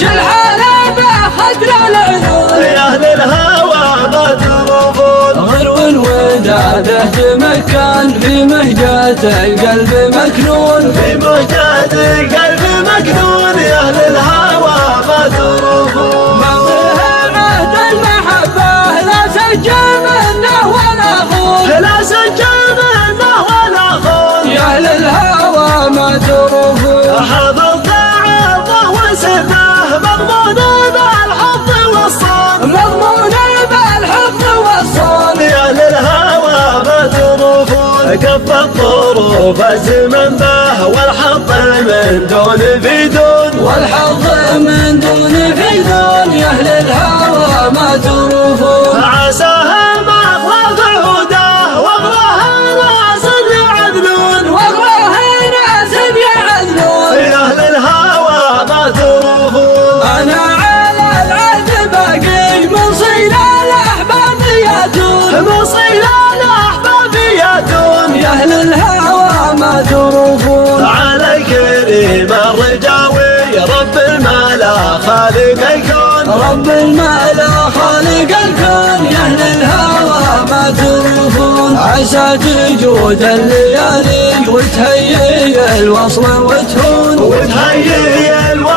شل حالة خدر العيون يا أهل الهوى ما تروفون غرو وداده تمكن في مهجة القلب مكنون في مهجة القلب مكنون يا أهل الهوى ما تروفون موضوع عهد المحبة لا سجى منه ولا خون لا سجى منه ولا خون يا أهل الهوى ما تروفون حفظ عرضه وسنه مضمون بالحفظ والصون مضمون بالحفظ والصون يا أهل الهوى ما تروفون كف الظروف الزمن به والحظ من دون في دون والحظ من دون في دون يا أهل الهوى ما تروفون عساها مخلط عوده واغراها ناس يعدلون واغراها ناس يعدلون يا أهل الهوى ما تروفون أنا على العهد باقي مصيل الأحباب ياتون مصيل الأحباب ياتون يا أهل الهوى ما تروفون على الكريم الرجاوي رب الملا خالق الكون رب الملا خالق الكون يا أهل الهوى ما تروفون عسى تجود الليالي وتهيئ الوصل وتهون وتهيئ الوصل